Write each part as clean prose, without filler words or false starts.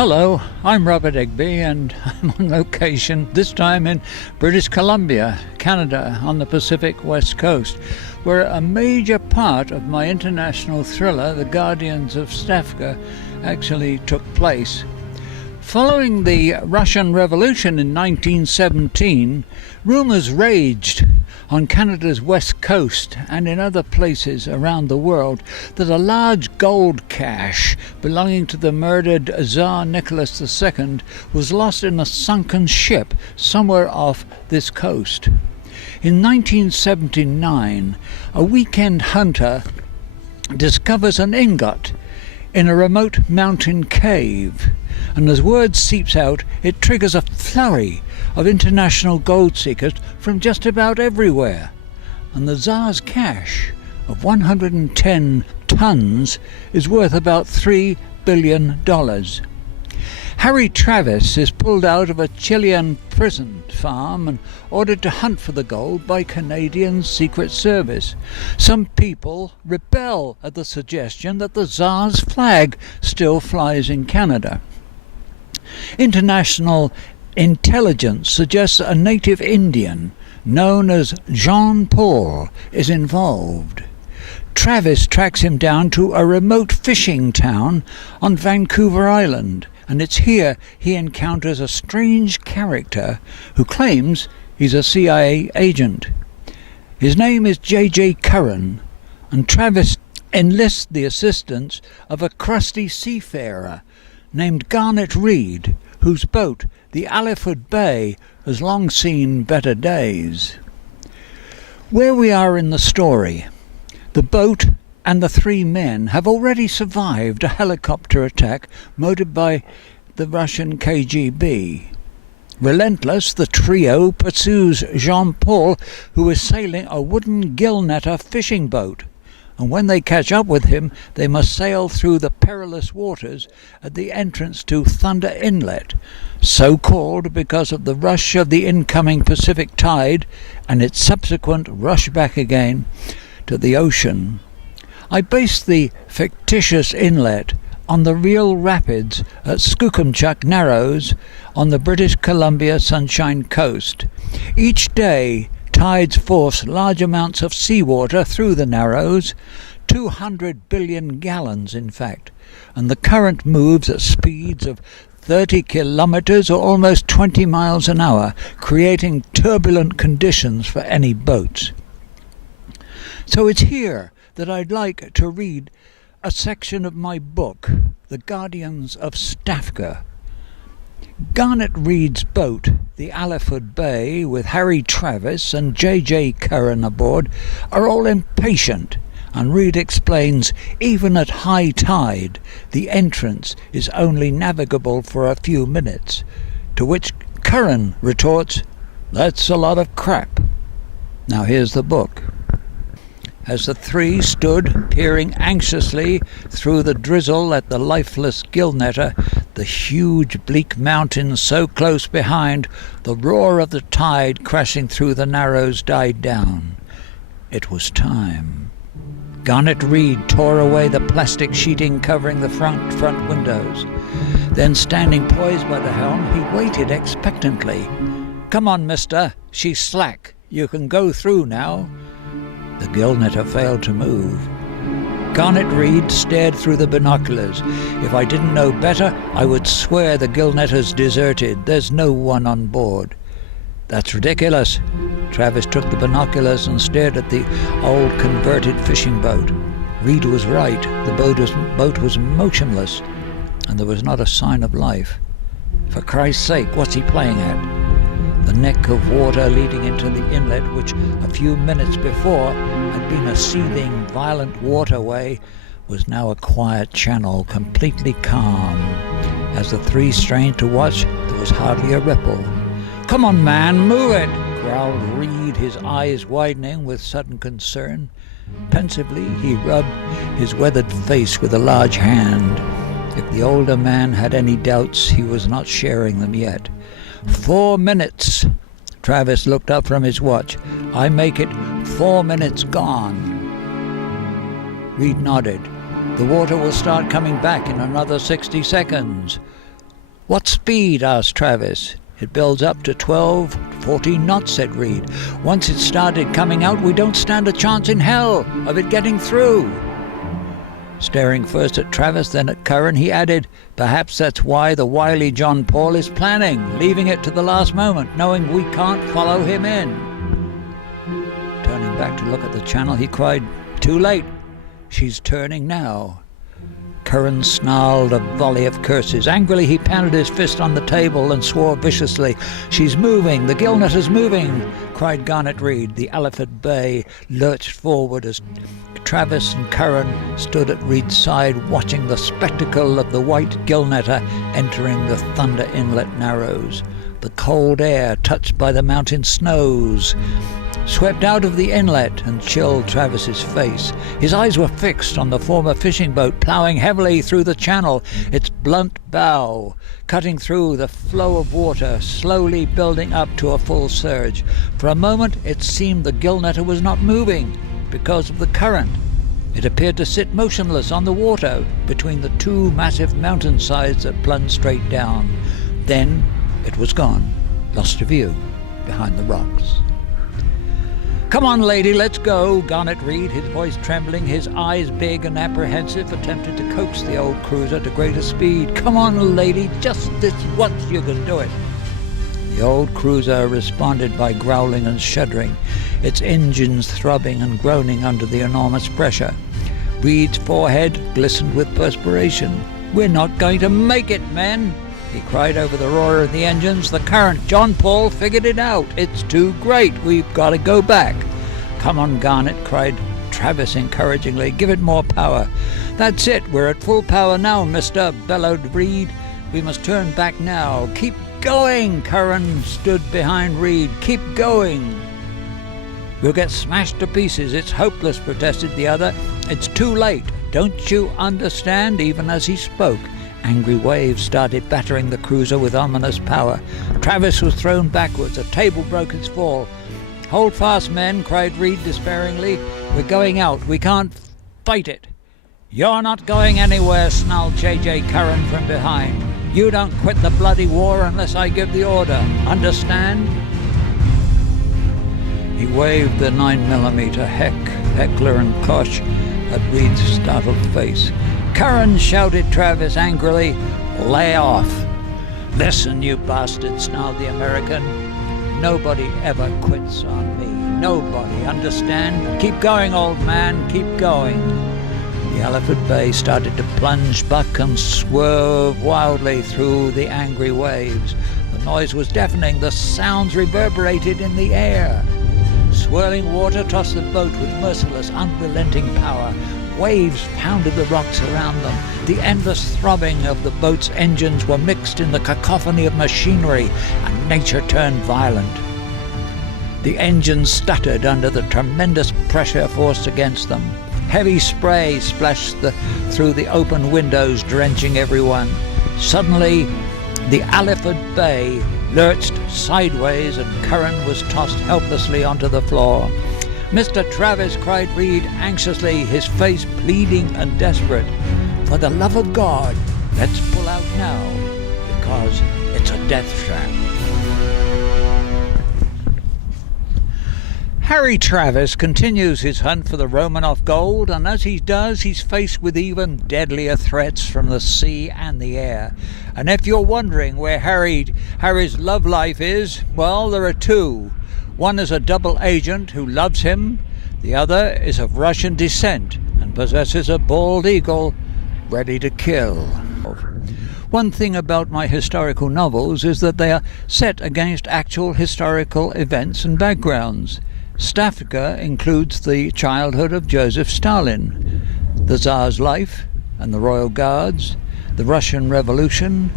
Hello, I'm Robert Egby and I'm on location, this time in British Columbia, Canada, on the Pacific West Coast, where a major part of my international thriller, The Guardians of Stavka, actually took place. Following the Russian Revolution in 1917, rumours raged on Canada's west coast and in other places around the world that a large gold cache belonging to the murdered Tsar Nicholas II was lost in a sunken ship somewhere off this coast. In 1979, a weekend hunter discovers an ingot in a remote mountain cave, and as word seeps out, it triggers a flurry of international gold seekers from just about everywhere, and the Tsar's cache of 110 tons is worth about $3 billion. Harry Travis is pulled out of a Chilean prison farm and ordered to hunt for the gold by Canadian Secret Service. Some people rebel at the suggestion that the Tsar's flag still flies in Canada. International intelligence suggests a native Indian known as Jean Paul is involved. Travis tracks him down to a remote fishing town on Vancouver Island, and it's here he encounters a strange character who claims he's a CIA agent. His name is J.J. Curran, and Travis enlists the assistance of a crusty seafarer named Garnet Reed, whose boat, the Aliford Bay, has long seen better days. Where we are in the story, the boat and the three men have already survived a helicopter attack motored by the Russian KGB. Relentless, the trio pursues Jean-Paul, who is sailing a wooden gill-netter fishing boat, and when they catch up with him, they must sail through the perilous waters at the entrance to Thunder Inlet, so called because of the rush of the incoming Pacific tide and its subsequent rush back again to the ocean. I based the fictitious inlet on the real rapids at Skookumchuck Narrows on the British Columbia Sunshine Coast. Each day, tides force large amounts of seawater through the Narrows, 200 billion gallons in fact, and the current moves at speeds of 30 kilometers or almost 20 miles an hour, creating turbulent conditions for any boats. So it's here that I'd like to read a section of my book, The Guardians of Stavka. Garnet Reed's boat, the Aliford Bay, with Harry Travis and J.J. Curran aboard, are all impatient, and Reed explains even at high tide the entrance is only navigable for a few minutes, to which Curran retorts, "That's a lot of crap." Now here's the book. As the three stood peering anxiously through the drizzle at the lifeless gill-netter, the huge bleak mountains so close behind, the roar of the tide crashing through the Narrows died down. It was time. Garnet Reed tore away the plastic sheeting covering the front windows. Then, standing poised by the helm, he waited expectantly. "Come on, mister, she's slack. You can go through now." The gill-netter failed to move. Garnet Reed stared through the binoculars. "If I didn't know better, I would swear the gill-netter's deserted. There's no one on board." "That's ridiculous." Travis took the binoculars and stared at the old converted fishing boat. Reed was right. The boat was motionless, and there was not a sign of life. "For Christ's sake, what's he playing at?" The neck of water leading into the inlet, which a few minutes before had been a seething, violent waterway, was now a quiet channel, completely calm. As the three strained to watch, there was hardly a ripple. "Come on, man, move it!" growled Reed, his eyes widening with sudden concern. Pensively, he rubbed his weathered face with a large hand. If the older man had any doubts, he was not sharing them yet. 4 minutes. Travis looked up from his watch. "I make it 4 minutes gone." Reed nodded. "The water will start coming back in another 60 seconds. "What speed?" asked Travis. "It builds up to 12, 14 knots," said Reed. "Once it started coming out, we don't stand a chance in hell of it getting through." Staring first at Travis, then at Curran, he added, "Perhaps that's why the wily John Paul is planning, leaving it to the last moment, knowing we can't follow him in." Turning back to look at the channel, he cried, "Too late. She's turning now." Curran snarled a volley of curses. Angrily he pounded his fist on the table and swore viciously. "She's moving! The gillnetter's moving!" cried Garnet Reed. The Alfred Bay lurched forward as Travis and Curran stood at Reed's side, watching the spectacle of the white gillnetter entering the Thunder Inlet Narrows. The cold air, touched by the mountain snows, swept out of the inlet and chilled Travis's face. His eyes were fixed on the former fishing boat ploughing heavily through the channel, its blunt bow cutting through the flow of water, slowly building up to a full surge. For a moment it seemed the gillnetter was not moving because of the current. It appeared to sit motionless on the water between the two massive mountainsides that plunged straight down. Then it was gone, lost to view behind the rocks. "Come on, lady, let's go." Garnet Reed, his voice trembling, his eyes big and apprehensive, attempted to coax the old cruiser to greater speed. "Come on, lady, just this once you can do it." The old cruiser responded by growling and shuddering, its engines throbbing and groaning under the enormous pressure. Reed's forehead glistened with perspiration. "We're not going to make it, men," he cried over the roar of the engines. "The current, John Paul figured it out. It's too great. We've got to go back." "Come on, Garnet," cried Travis encouragingly. "Give it more power." "That's it. We're at full power now, mister," bellowed Reed. "We must turn back now." "Keep going!" Curran stood behind Reed. "Keep going!" "We'll get smashed to pieces. It's hopeless," protested the other. "It's too late. Don't you understand?" Even as he spoke, angry waves started battering the cruiser with ominous power. Travis was thrown backwards. A table broke its fall. "Hold fast, men," cried Reed despairingly. "We're going out. We can't fight it." "You're not going anywhere," snarled J.J. Curran from behind. "You don't quit the bloody war unless I give the order. Understand?" He waved the 9mm Heckler and Koch at Reed's startled face. "Curran," shouted Travis angrily, "lay off." "Listen, you bastard," snarled the American. "Nobody ever quits on me. Nobody, understand? Keep going, old man, keep going." The Alfred Bay started to plunge, buck, and swerve wildly through the angry waves. The noise was deafening. The sounds reverberated in the air. Swirling water tossed the boat with merciless, unrelenting power. Waves pounded the rocks around them. The endless throbbing of the boat's engines were mixed in the cacophony of machinery, and nature turned violent. The engines stuttered under the tremendous pressure forced against them. Heavy spray splashed through the open windows, drenching everyone. Suddenly, the Alfred Bay lurched sideways and Curran was tossed helplessly onto the floor. "Mr. Travis," cried Reed anxiously, his face pleading and desperate, "for the love of God, let's pull out now, because it's a death trap." Harry Travis continues his hunt for the Romanoff gold, and as he does, he's faced with even deadlier threats from the sea and the air. And if you're wondering where Harry's love life is, well, there are two. One is a double agent who loves him. The other is of Russian descent and possesses a bald eagle ready to kill. One thing about my historical novels is that they are set against actual historical events and backgrounds. Stavka includes the childhood of Joseph Stalin, the Tsar's life and the Royal Guards, the Russian Revolution,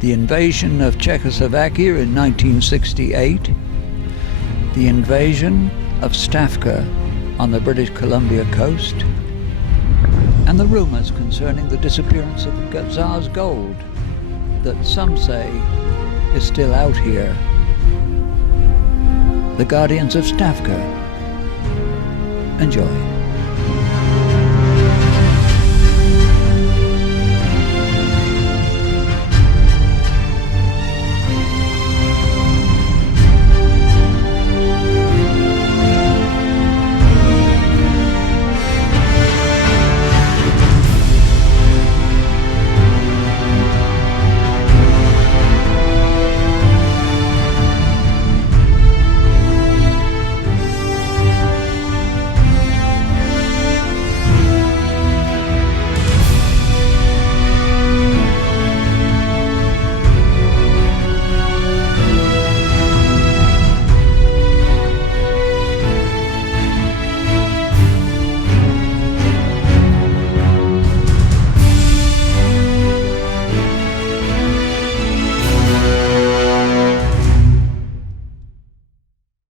the invasion of Czechoslovakia in 1968, the invasion of Stavka on the British Columbia coast, and the rumours concerning the disappearance of the Tsar's gold that some say is still out here. The Guardians of Stavka. Enjoy.